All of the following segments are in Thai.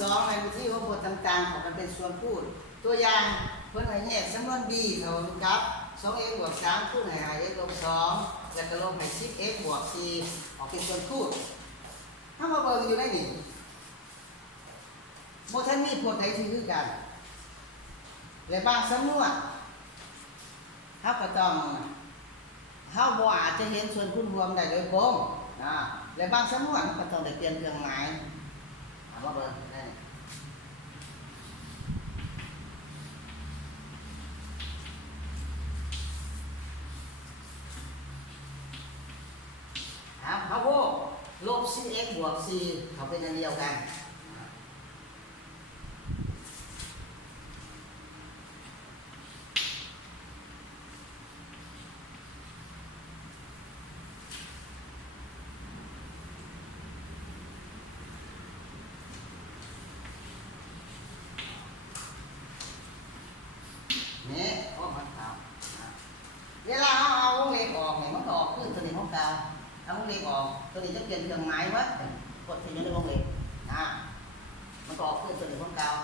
สองในวิธีว่าบทต่างๆของมันเป็นส่วนพูดตัวอย่างเพื่อนให้แยกสำนวน b เท่ากับ 2x บวก3คูณให้ 5x ลบ2แล้วก็ลบให้ 10x บวก4ออกเป็นส่วนพูดถ้ามาเบิ่งอยู่ในนี่โมท่านมีผลใดที่คือกันและบางสำนวนเขาก็ต้องเขาบ่อาจจะเห็นส่วนคูณรวมได้โดยตรงนะและบางสำนวนก็ต้องได้เปลี่ยนเครื่องหมายมาเบิ่งได้เขาโบลบ 4x บวก4เขาเป็นอันเดียวกันนี่ก็มันทำเวลาเอาวงเล็บออกเนี่ยมันก็ออกขึ้นตัวนี้ของกาวเอาวงเล็บออกตัวนี้จะเปลี่ยนเครื่องหมายวัดกดที่อยู่ในวงเล็บมันก็ออกขึ้นตัวนี้ของกาว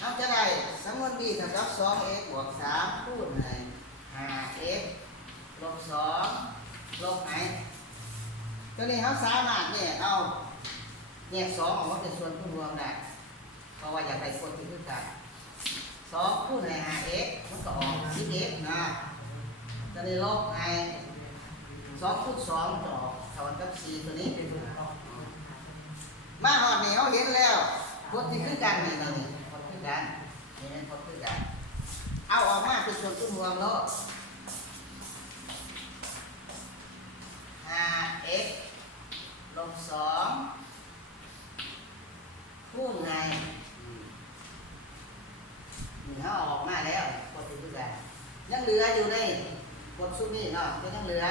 เราจะได้สมมติ b เท่ากับ 2x บวก3คูณให้ 5x ลบ2ลบไหนตัวนี้เขาสามารถเนี่ยเอาแยก2ออกมาเป็นส่วนคูณรวมได้เพราะว่าอยากได้ส่วนที่คือกัน2คูณให้ 5x มันก็ออก 10x นะตัวนี้ลบให้2คูณ2จะออกเท่ากับ4ตัวนี้มาหอดนี่เขาเห็นแล้วผลที่คือกันนี่ผลคือกันนี่เป็นผลคือกันเอาออกมาเป็นส่วนคูณรวมแล้ว 5x ลบ2คูณในนี่เขาออกมาแล้วกดติดด้วยกันยังเหลืออยู่ในกดซุ่มนี่เนาะก็ยังเหลือ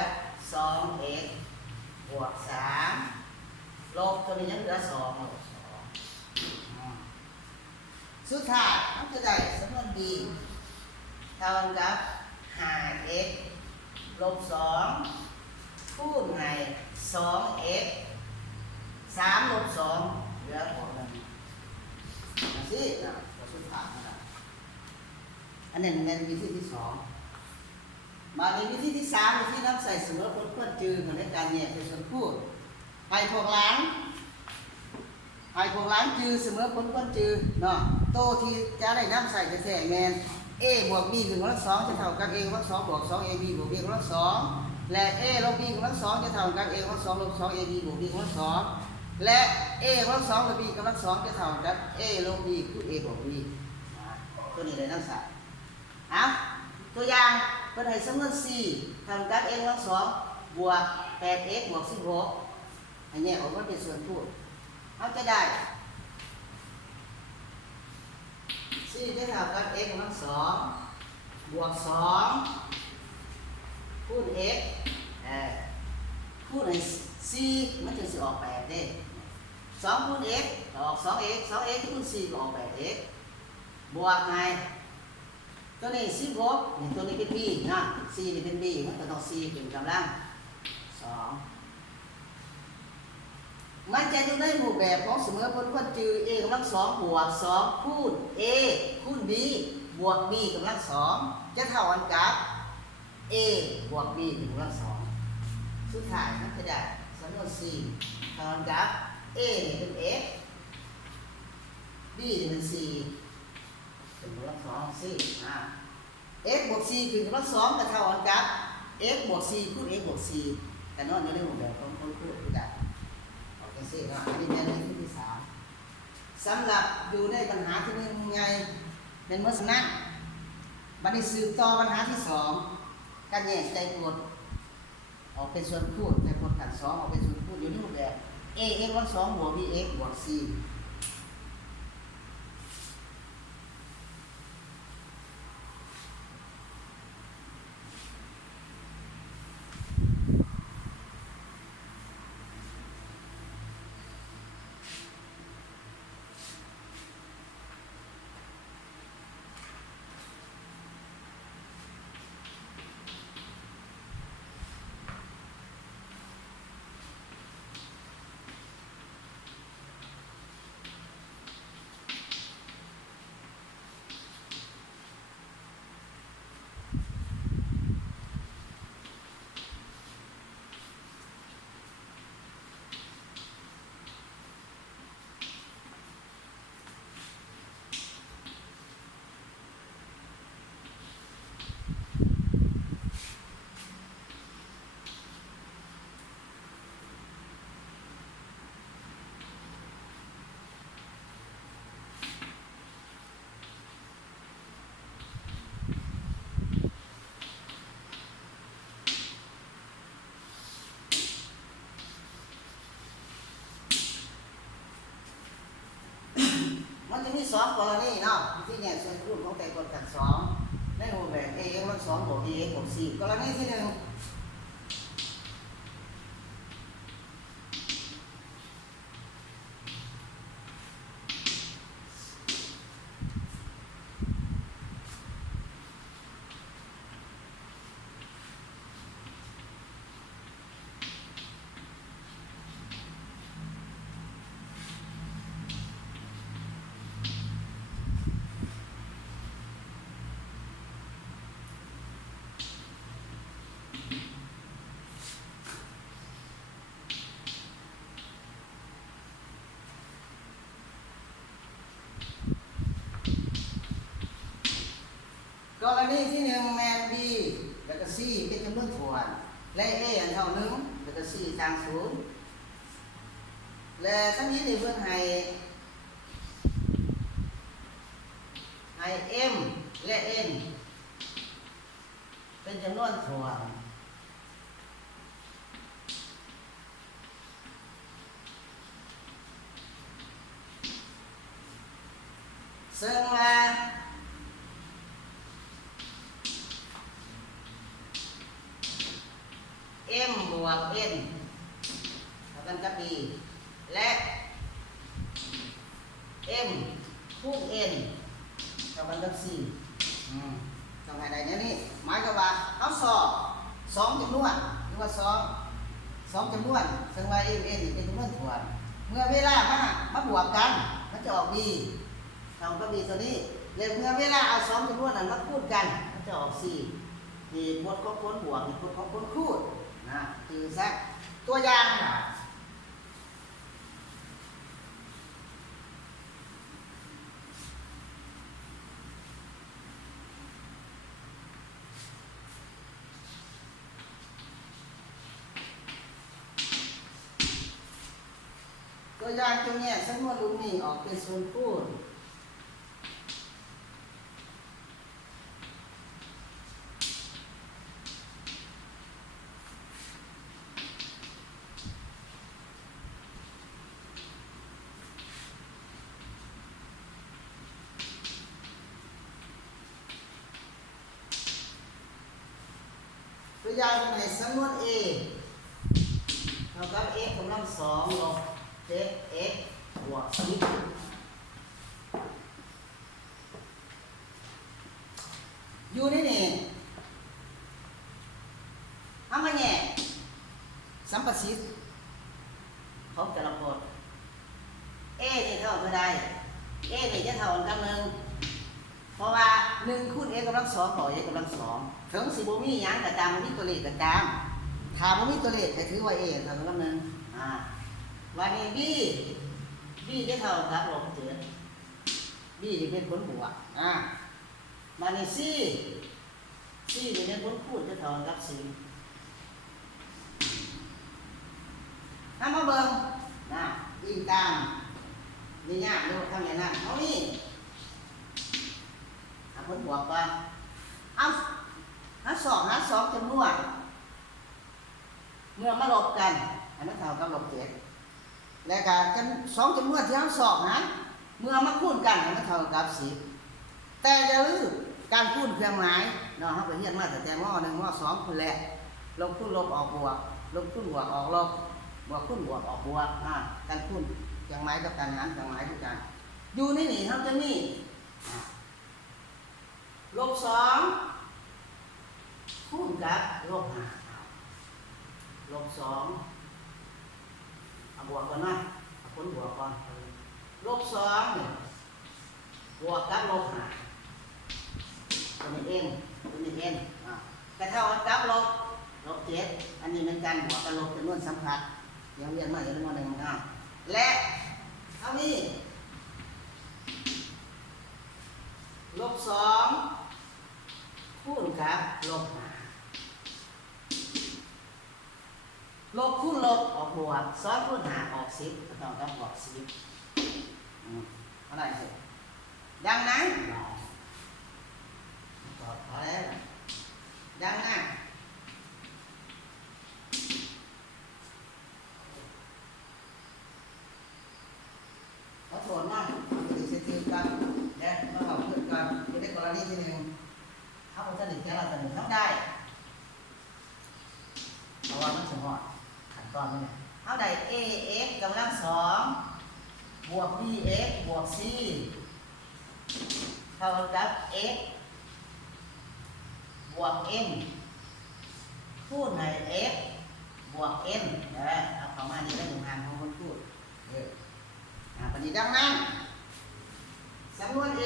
2x บวก3ลบตัวนี้ยังเหลือ2ลบ2สุดท้ายมันจะได้สมมติ b เท่ากับ 5x ลบ2คูณให้ 2x 3ลบ2เหลือผลนั้นสินะตัวสุดท้ายนะอันนี้เป็นวิธีที่2มาในวิธีที่3วิธีน้ำใส่เสมอผลควรจืดเหมือนในการแยกเป็นส่วนพูดไปพวกล้างจืดเสมอผลควรจืดเนาะโตที่จะได้น้ำใส่จะแท้แมน a บวก b กำลัง2จะเท่ากับ a กำลัง2บวก 2ab บวก b กำลัง2และ a ลบ b กำลัง2จะเท่ากับ a กำลัง2ลบ 2ab บวก b กำลัง2และ a กำลัง2ลบ b กำลัง2จะเท่ากับ a ลบ b คูณ a บวก b ตัวนี้เลยน้ำใส่ตัวอย่างเป็นให้สมมติ 4 เท่ากับ a กำลัง2บวก 8x บวก 16อันนี้ออกมาเป็นส่วนพูดเขาจะได้ 4 จะเท่ากับ x กำลัง2บวก2คูณ x คูณให้ 4มันจะออก8เด้2คูณ x ออก 2x 2x คูณ 4ก็ออก 8x บวกไงตัวนี้16นี่ตัวนี้เป็น b นะ 4 นี่เป็น b มันก็ต้อง 4 เป็นกำลัง2มันจะอยู่ในรูปแบบของเสมอผลควรจือ a กำลัง2บวก2คูณ a คูณ b บวก b กำลัง2จะเท่ากันกับ a บวก b กำลัง2สุดท้ายมันจะได้สมมติ4เท่ากันกับ a นี่เป็น x b นี่เป็น 4เป็นกำลัง2 4x บวก 4 คือกำลัง2ก็เท่ากันกับ x บวก 4 คูณ x บวก 4แต่นอนอยู่ในรูปแบบของคนพูดคือได้อันนี้เป็นวิธีที่3สำหรับอยู่ในปัญหาที่1ไงเป็นเมื่อสนั้นบัดนี้สืบต่อปัญหาที่2การแยกใจกดออกเป็นส่วนคูณใจกดกัน2ออกเป็นส่วนคูณอยู่ในรูปแบบ a x ลบ2บวก b x บวก c สองกรณีเนาะที่เนี่ยส่วนคูณของแต่กฎจากสองในรูปแบบ a x กำลังสองบวก b x บวก c กรณีที่หนึ่งกรณีที่หนึ่งแมน b แล้วก็ c เป็นจำนวนถ่วนและ a อันเท่าหนึ่งแล้วก็ c ต่างศูนย์และทั้งนี้ในเบื้องให้m และ n เป็นจำนวนถ่วนซึ่งว่า m บวก n เท่ากันกับ b และ m คูณ n เท่ากันกับ c ทำไงได้เนี่ยนี่หมายความว่าเขาสอบสองจำนวนหรือว่าสองจำนวนซึ่งว่า m n เป็นจำนวนถ่วนเมื่อเวลามาบวกกันมันจะออก b เท่ากับ b ตัวนี้แล้วเมื่อเวลาเอาสองจำนวนนั้นมาคูณกันมันจะออก c นี่ผลของผลบวกนี่ผลของผลคูณนะคือสักตัวอย่างนะตัวอย่างตัวเนี้ยสมมติลูกนี้ออกเป็นส่วนคูณตัวอย่างในสมมติ a เท่ากับ x กำลังสองลบ 7x บวก 10อยู่นี่นี่ทำไมเนี่ยสัมประสิทธิ์ของแต่ละคน a นี่เท่าเท่าใด a นี่จะเท่ากันหนึ่งเพราะว่า1คูณ x กำลังสองต่อ x กำลังสองถึงสิบ่มีหยังก็ตามบ่มีตัวเลขก็ตามถ้าบ่มีตัวเลขก็ถือว่า a เท่ากันหนึ่งวันนี้ b จะเท่ากับลบ7 b นี่เป็นผลบวกวันนี้ c นี่เป็นผลคูณจะเท่ากับ10ถ้ามาเบิ่งอิงตามนี่ยากดูทำอย่างนั้นเอานี่ผลบวกก่อนเอาหาสองจำนวนเมื่อมาลบกันอันนั้นเท่ากับลบ7แล้วก็สองจำนวนที่เราสอบนั้นเมื่อมาคูณกันอันนั้นเท่ากับ10แต่อย่าลืมการคูณเครื่องหมายเนาะเราไปเรียนมาแต่ม.1 ม.2 คูณแหละลบคูณลบออกบวกลบคูณบวกออกลบบวกคูณบวกออกบวกการคูณเครื่องหมายกับการหารเครื่องหมายด้วยกันอยู่ในนี่เขาจะมีลบ2คูณกับลบ5ลบ2เอาบวกก่อนนะเอาผลบวกก่อนลบ2เนี่ยบวกกับลบ5ตัวนี้เองแต่เท่ากับลบ7อันนี้เป็นการบวกกับลบจำนวนสัมผัสยังเรียนมาจำนวน1และเท่านี้ลบ2คูณกับลบ5ลบคูณลบออกบวก2คูณ5ออก10ก็ต้องกับบวก10อะไรสิดังนั้นพอแล้วดังนั้นขอโทษมากที่เสียทีกัน ตอนนี้เอาได้ ax กำลังสองบวก bx บวก c เท่ากับ x บวก m คูณให้ x บวก n เอาเข้ามานี่ได้หนึ่งหางของคนพูดปฏิดังนั้นสำนวน a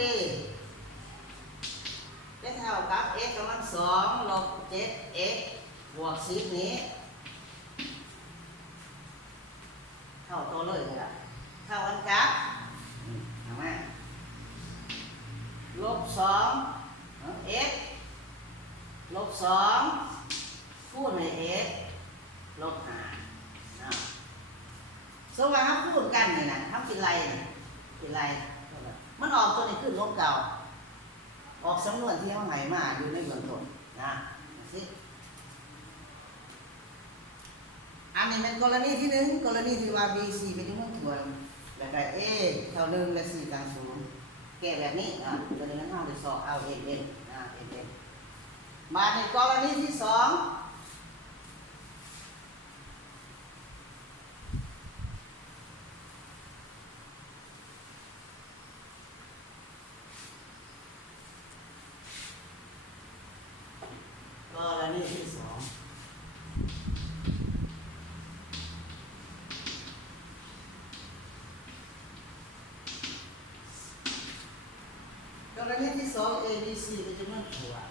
ได้เท่ากับ x กำลังสองลบ 7x บวก 10นี้เท่าตัวเลยนี่แหละเท่ากันกับเอามาลบ2 x ลบ2คูณให้ x ลบ5สมมติว่าเขาคูณกันนี่นะทำเป็นไรเป็นไรมันออกตัวนี้ขึ้นลบเก่าออกสำนวนที่เขาให้มาอยู่ในเบื้องต้นนะสิอันนี้เป็นกรณีที่หนึ่งกรณีที่ว่า b c เป็นจำนวนถ่วนแบบใด a เท่า1และ c ต่าง0แก้แบบนี้ตัวนี้มันห้าเลยสอบเอา n n มาในกรณีที่สองกรณีที่สองกรณีที่สอง a b c เป็นจำนวนถ่วน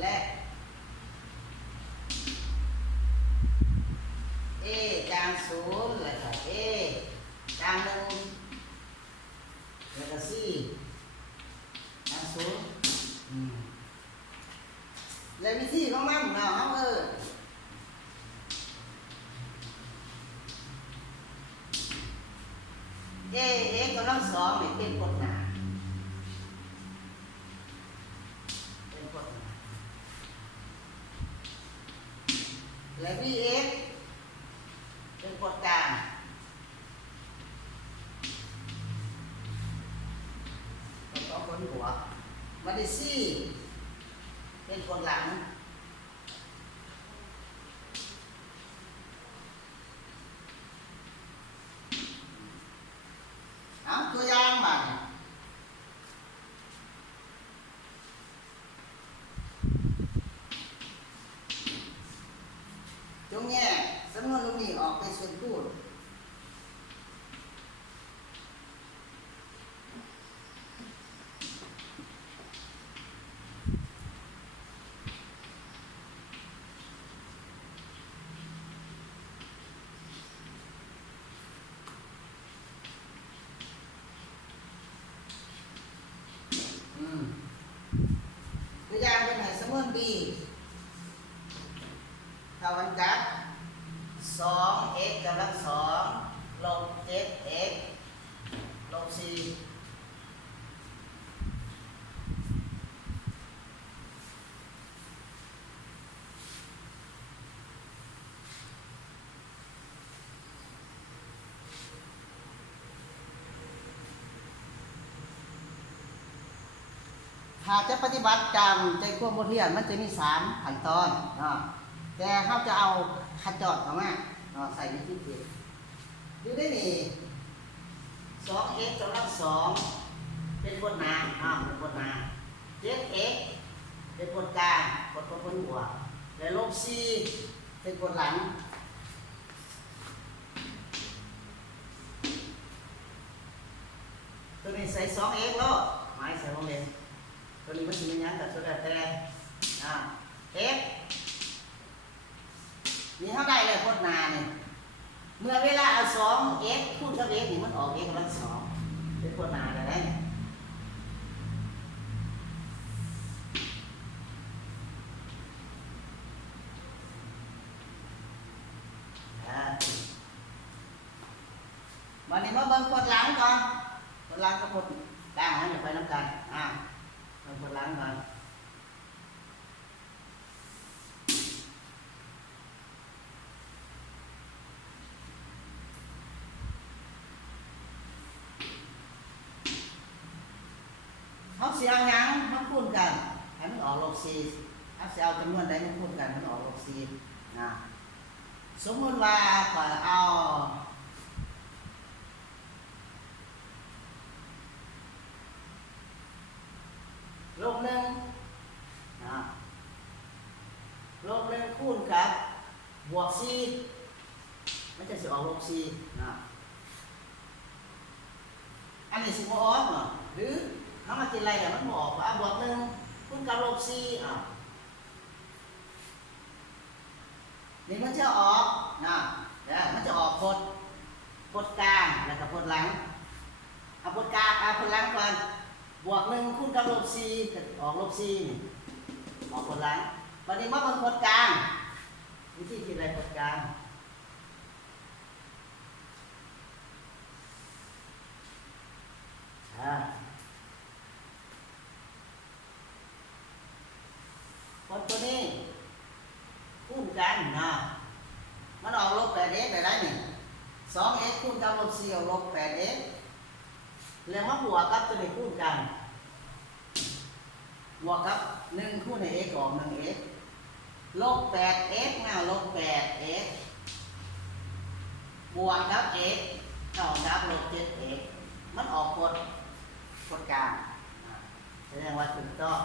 และ a จาง0แล้วก็ a จาง1แล้วก็ c จาง0และวิธีของมันเราa x กำลังสองนี่เป็นกฎหนาเป็นกฎหนาและ bx เป็นกฎกลางเป็นกฎผลบวกมาดิ c เป็นกฎหลังเอาตัวอย่างมาจงแยกสำนวนตรงนี้ออกเป็นส่วนพูดตัวอย่างเป็นไหนสมมติ b เท่ากันกับ 2x กำลัง2ลบ 7x ลบ 4หากจะปฏิบัติตามใจความบทเรียนมันจะมี3ขั้นตอนแต่เขาจะเอาขจรออกมาใส่ในที่ผิดดูได้นี่ 2x กำลัง2เป็นกฎหนาเป็นกฎหนา 7x เป็นกฎกลางกฎผลบวกและลบ c เป็นกฎหลังตัวนี้ใส่ 2x แล้วหมายใส่วงเล็บตัวนี้มันจะเป็นยังแต่ตัวแต่x นี่เท่าใดเลยกฎหนาเนี่ยเมื่อเวลาเอา 2x คูณกับ x นี่มันออก x กำลัง2เป็นกฎหนาอะไรเนี่ยวันนี้มาเบิ่งกฎหลังก่อนกฎหลังกับกฎกลางให้ไปน้ำกันเบิ่งกฎหลังก่อน เขาเสียหยังมาคูณกันให้มันออกลบสี่เขาเสียเอาจำนวนใดมาคูณกันมันออกลบสี่นะสมมติว่าก่อนเอาลบหนึ่งนะลบหนึ่งคูณกับบวกสี่มันจะสิออกลบสี่นะอันนี้สิบออกเนาะหรือถ้ามากินอะไรเนี่ยมันบอกว่าบวกหนึ่งคูณกับลบสี่นี่มันจะออกนะแล้วมันจะออกพจน์กลางแล้วก็พจน์หลังเอาพจน์กลางเอาพจน์หลังก่อนบวกหนึ่งคูณกับลบสี่ออกลบสี่ออกพจน์หลังวันนี้มาเป็นพจน์กลางวิธีคิดอะไรพจน์กลางพจน์ตัวนี้คูณกันนะมันออกลบ8x ได้ไรนี่ 2x คูณกับลบ4ออกลบ 8x แล้วมาบวกกับตัวนี้คูณกันบวกกับ1คูณใน x ออก 1x ลบ 8x มาลบ 8x บวกกับ x เท่ากับลบ 7x มันออกกฎกลางแสดงว่าถูกต้อง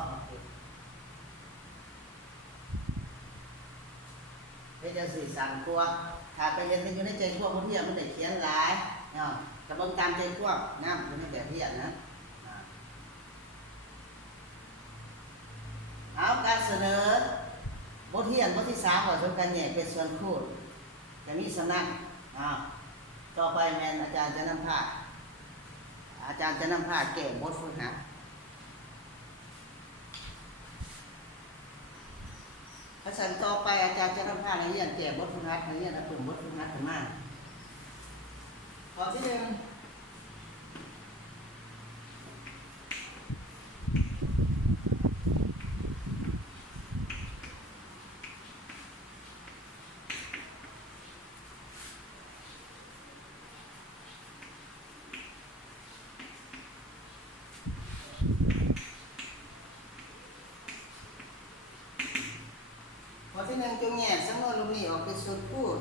ไม่จะสื่อสารพวกถ้าไปเรียนอยู่ในใจพวกเพื่อนมันได้เขียนหลายเนาะกระบวนการใจพวกนะอยู่ในแบบเพียรนะเอาการเสนอบทเรียนบทที่3ของชนกันแยกเป็นส่วนคูณจะมีสำนักต่อไปแมนอาจารย์จะนำผ้าแก้บทฝึกหัดภาษาต่อไปอาจารย์จะนำผ้าในเรียนแก้บทฝึกหัดในเรียนกลุ่มบทฝึกหัดขึ้นมาข้อที่1จงแยกสำนวนลงนี้ออกเป็นส่วนคูณ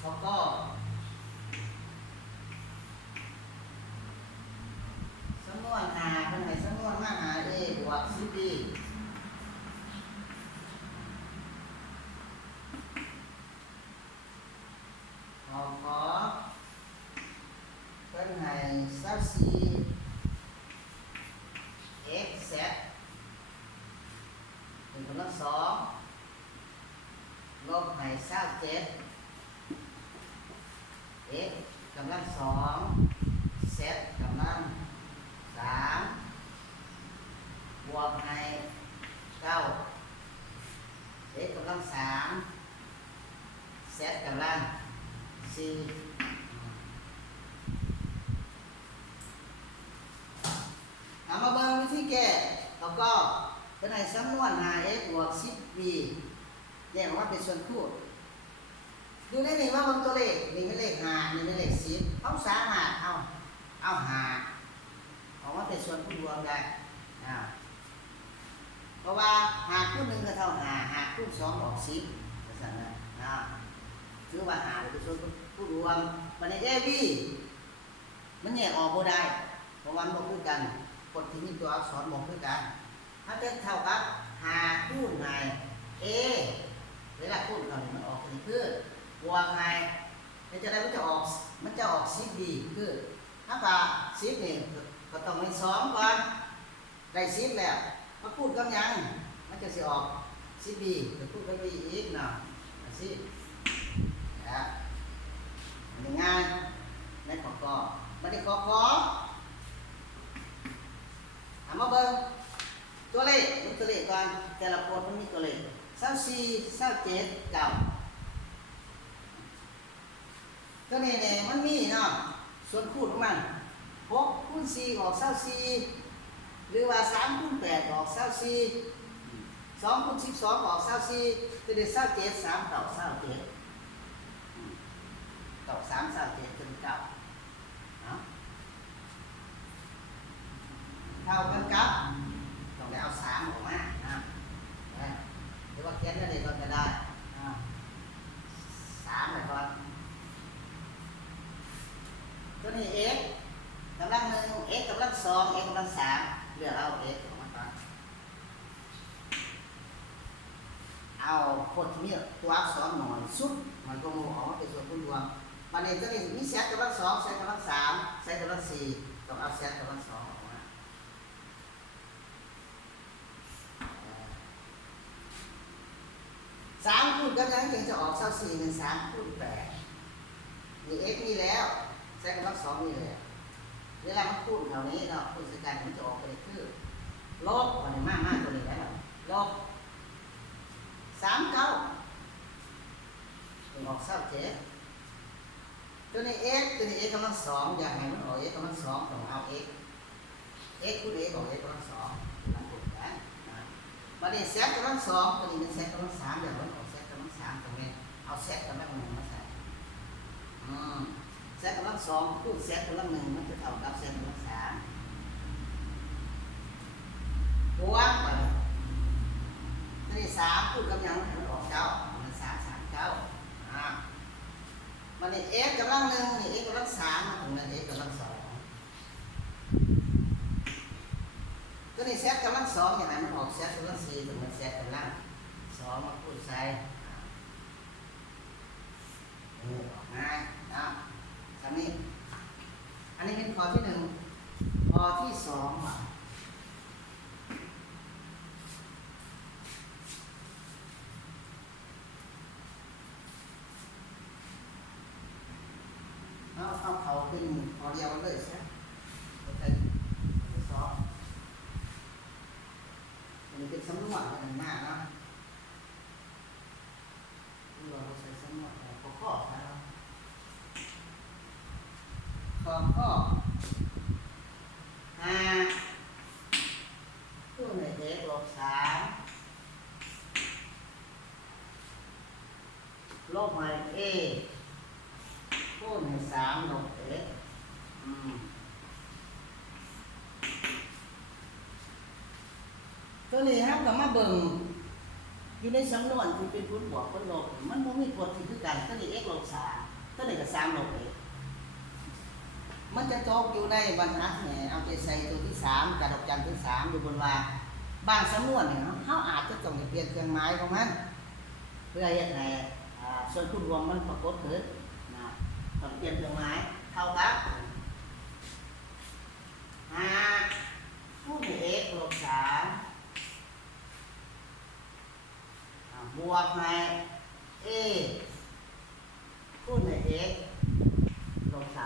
แล้วก็สำนวนหาเป็นไหนสำนวนมาหา a บวก 10b ขอเป็นไหน24 x z เป็นกำลัง2ลบให้27 x กำลัง2 z กำลัง3บวกให้9 x กำลัง3 z กำลัง4เอามาเบิ่งวิธีแก้แล้วก็เป็นให้สำนวน 5x บวก 10b แยกออกมาเป็นส่วนคูณดูได้นี่ว่าบนตัวเลขนี่เป็นเลข5นี่เป็นเลข10เขาสามารถเอา5ออกมาเป็นส่วนคูณรวมได้เพราะว่า5คูณ1ก็เท่า5คูณ2ออก10ก็สั่นนะถือว่า5เป็นส่วนคูณรวมบัดนี้ AB มันแยกออกบ่ได้เพราะว่ามันบ่คือกันกฎที่มีตัวอักษรบ่คือกันถ้าจะเท่ากับ5คูณA เวลาคูณกันมันออกเป็นคือบวกไงมันจะได้มันจะออก10ดีคือถ้าว่า10นี่ก็ต้องเป็น2ก่อนได้10แล้วมาคูณกับหยังมันจะสิออก10ดีจะคูณกับ b อีกเนาะ10มันง่ายในข้อก็บัดนี้ข้อเอามาเบิ่งตัวเลขมันตัวเลขก่อนแต่ละคนมันมีตัวเลข24 27ตัวนี้เนี่ยมันมีเนาะส่วนคูณของมัน6คูณ4ออก24หรือว่า3คูณ8ออก24 2คูณ12ออก24ตัวนี้27 3เก่า27เก่า3 27เป็นเก่าเท่ากันกับ 2 x กำลัง3เลือกเอา x ออกมาก่อนเอาคนที่มีตัวอักษรหน่อยสุดมันก็มูออกมาเป็นส่วนคูณรวมมันเองจะมีเซตกำลัง2เซตกำลัง3เซตกำลัง4ต้องเอาเซตกำลัง2ออกมา3คูณกับยังจึงจะออก24เป็น3คูณ8มี x นี่แล้วเซตกำลัง2นี่แล้วเวลามันคูณแถวนี้เนาะคูณสกัดมันจะออกไปคือลบวันนี้มากตัวนี้แล้วลบ3 9เป็นออก27ตัวนี้ x ตัวนี้ x กำลัง2อยากให้มันออก x กำลัง2ต้องเอา x x คูณ x ออก x กำลัง2นั่นถูกนะวันนี้เซตกำลัง2ตัวนี้เป็นเซตกำลัง3อย่างมันออกเซตกำลัง3ตรงนี้เอาเซตกำลัง1มาใส่เซตกำลัง2คูณเซตกำลัง1มันจะเท่ากับเซตกำลัง3บวกไปนี่3คูณกับยังมันออก9มัน3 9มันนี่ x กำลัง1นี่ x กำลัง3มันตรงนั้น x กำลัง2ตัวนี้เซตกำลัง2อย่างไรมันออกเซตกำลัง4ตรงนั้นเซตกำลัง2มาคูณใส่ออกง่ายคำนี้อันนี้เป็นข้อที่1ข้อที่2เอาเขาเป็นข้อเดียวกันเลยใช่ไหมข้อที่2อันนี้เป็นสำนวนกันมากนะเราใช้สำนวนข้อใช่ไหมข้อ5คูณใน x ลบ3ลบใน a คูณใน3ลบ x ตัวนี้ครับก็มาเบิ่งอยู่ในสำนวนที่เป็นผลบวกผลลบมันบ่มีผลที่คือกันตัวนี้ x ลบ3ตัวนี้ก็3ลบ xมันจะตกอยู่ในบรรทัดเนี่ยเอาใจใส่ตัวที่3กับดอกจันที่3อยู่บนว่าบางสำนวนเนี่ยเขาอาจจะต้องเปลี่ยนเครื่องหมายของมันเพื่อให้ส่วนคูณรวมมันปรากฏขึ้นนะต้องเปลี่ยนเครื่องหมายเท่ากับ5คูณ x ลบ3บวกใน a คูณใน x ลบ3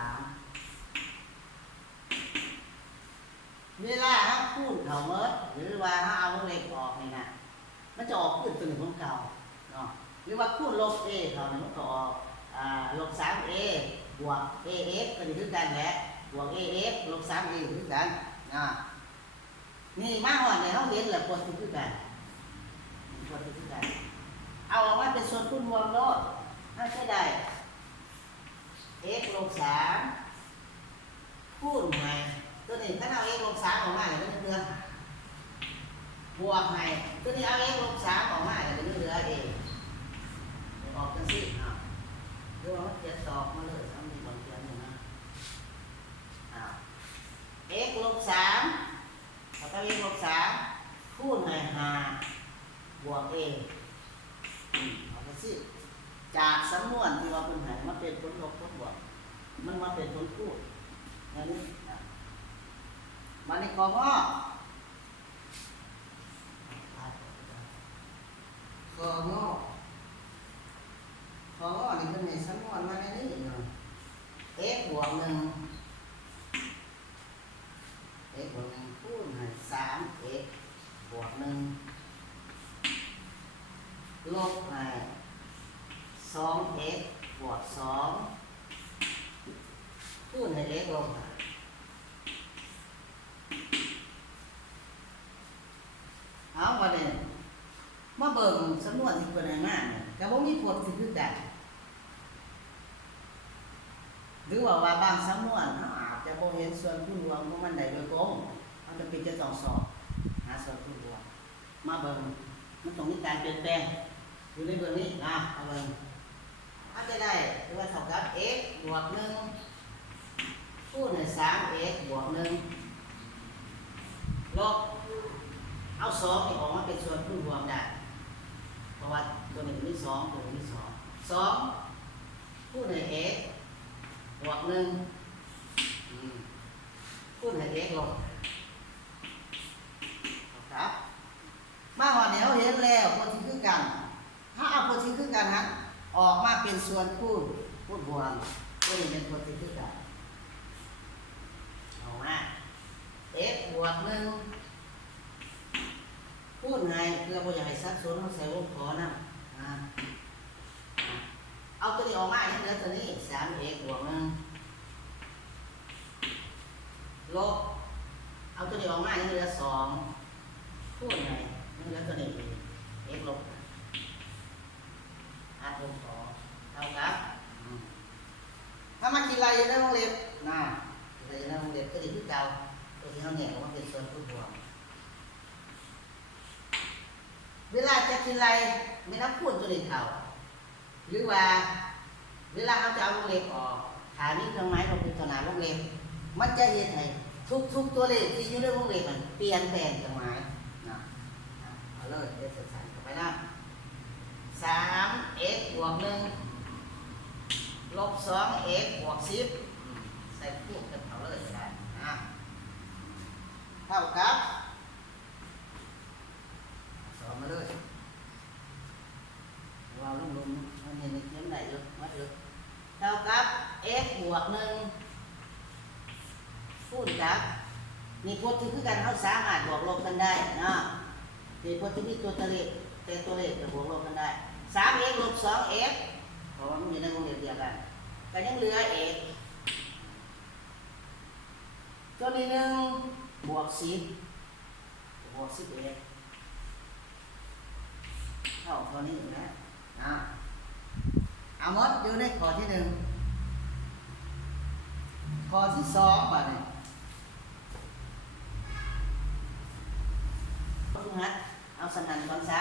เวลาเขาคูณเขาเมิดหรือว่าเขาเอาเลขออกนี่นะมันจะออกขึ้นตัวหนึ่งของเก่าเนาะหรือว่าคูณลบ a เขาเนี่ยมันก็ออกลบ 3a บวก ax ก็คือกันแหละบวก ax ลบ 3a คือกันนี่มาหอดเนี่ยเขาเห็นแหละผลคือกันผลคือกันเอาออกมาเป็นส่วนคูณรวมโลดน่าจะได้ x ลบ 3คูณใหม่ตัวนี้ถ้าเอา x ลบ 3ออกมาเนี่ยมันเหลือบวกใหม่ตัวนี้เอา x ลบ 3ออกมาเนี่ยมันเหลือ a ออกกันสิเดี๋ยวเราเขียนตอบมาเลยเอามีบทเขียนอยู่นะx ลบ 3เอาตัว x ลบ 3คูณใหม่5บวก a เอากันสิจากสำนวนที่เราเป็นไหนมาเป็นผลลบผลบวกมันมาเป็นผลคูณอย่างนี้มันในข้อข้องอนี่เป็นในสำนวนมาในนี้เนาะ x บวก 1 x บวก 1คูณ 3x บวก 1ลบ 2x บวก 2คูณ x ลบเอามาเนี่ยมาเบิ่งสำนวนที่เพิ่นให้มาเนี่ยก็บ่มีผลที่คือกันหรือว่าบางสำนวนเฮาอาจจะบ่เห็นส่วนคูณรวมของมันได้โดยตรงเราจะเป็นจะต้องสอบหาส่วนคูณรวมมาเบิ่งมันต้องมีการเปลี่ยนแปลงอยู่ในเบื้องนี้เอาเบิ่งอาจจะได้หรือว่าเท่ากับ x บวก 1คูณ 3x บวก 1 ลบเอาสองนี่ออกมาเป็นส่วนคูณรวมได้เพราะว่าตัวหนึ่งมีสองตัวหนึ่งมีสองสองคูณให้ x บวกหนึ่งคูณให้ x ลบครับมาหอดเดี๋ยวเห็นแล้วโพธิคือกันถ้าเอาโพธิคือกันฮะออกมาเป็นส่วนคูณรวมตัวนี้เป็นโพธิคือกันเอามา x บวกหนึ่งคูณให้เพื่อบ่อยากให้สัดส่วนเขาใส่วงขอนะเอาตัวนี้ออกมาเนี่ยเหลือตัวนี้ 3x บวกหนึ่งลบเอาตัวนี้ออกมาเนี่ยเหลือ2คูณให้เนี่ยเหลือตัวนี้ x ลบวงขอเท่ากับถ้ามากินอะไรอยู่ในวงเล็บนะอะไรอยู่ในวงเล็บก็ดีที่เก่าตัวที่เขาเนี่ยว่าเป็นส่วนคูณรวมเวลาจะกินอะไรไม่ต้องพูดตัวเด็กเขาหรือว่าเวลาเขาจะเอาวงเล็บออกหามีเครื่องหมายลงเป็นตัวหนาวงเล็บมันจะเห็นให้ทุกตัวเลขที่อยู่ในวงเล็บมันเปลี่ยนแปลงเครื่องหมายนะเอาเลยเดี๋ยวใส่เข้าไปนะ 3x บวก1ลบ 2x บวก10ใส่พูดกันเอาเลยก็ได้เท่ากับสอบมาเลยว่าลงมันเห็นในเขียนได้อยู่วัดอยู่เท่ากับ x บวก1คูณกับนี่พจน์ที่คือกันเขาสามารถบวกลบกันได้นะนี่พจน์ที่มีตัวเลขแต่ตัวเลขจะบวกลบกันได้ 3x ลบ 2x เพราะว่ามันอยู่ในวงเล็บเดียวกันก็ยังเหลือ x ตัวนี้1บวก10บวก 10x เท่าตัวนี้นะเอาหมดอยู่ในข้อที่1ข้อที่2บัดนี้เอาสนั่นก่อนซะ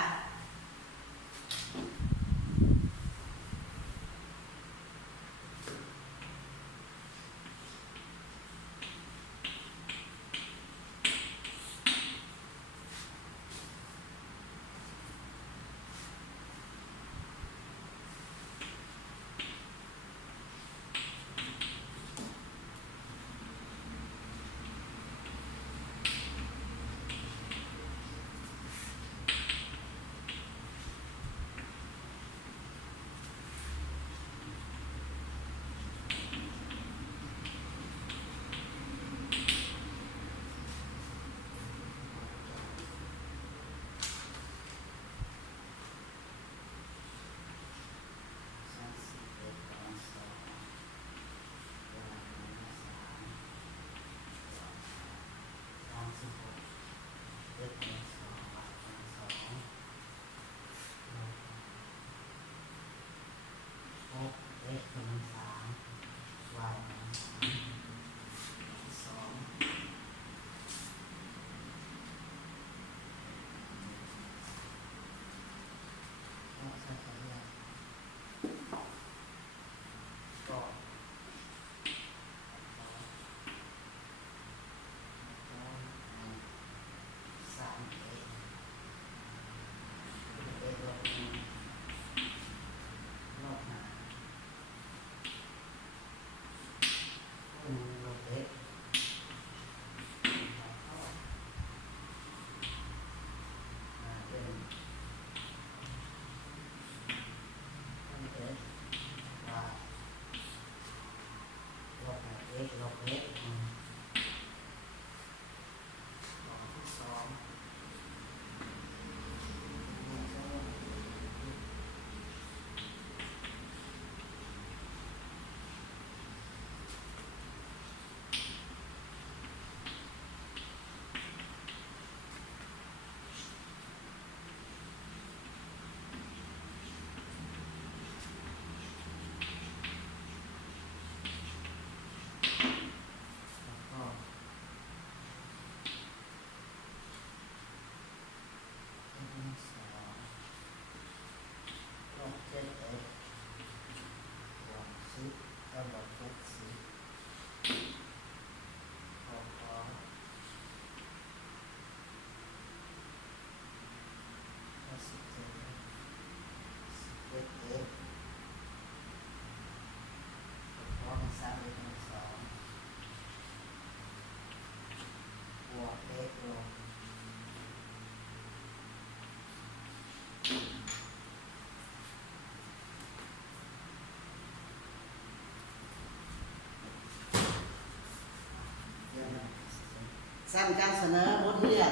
สั้นการเสนอบทเรียน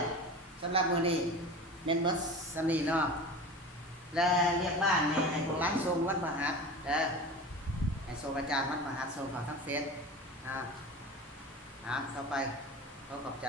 สำหรับมื้อนี้แม่นเบิดสำนี้เนาะและเรียกบ้านเนี่ยให้พวกร้านส่งวัดมหาดเด้อให้ส่งอาจารย์วัดมหาดส่งเขาทั้งเฟซต่อไปขอขอบใจ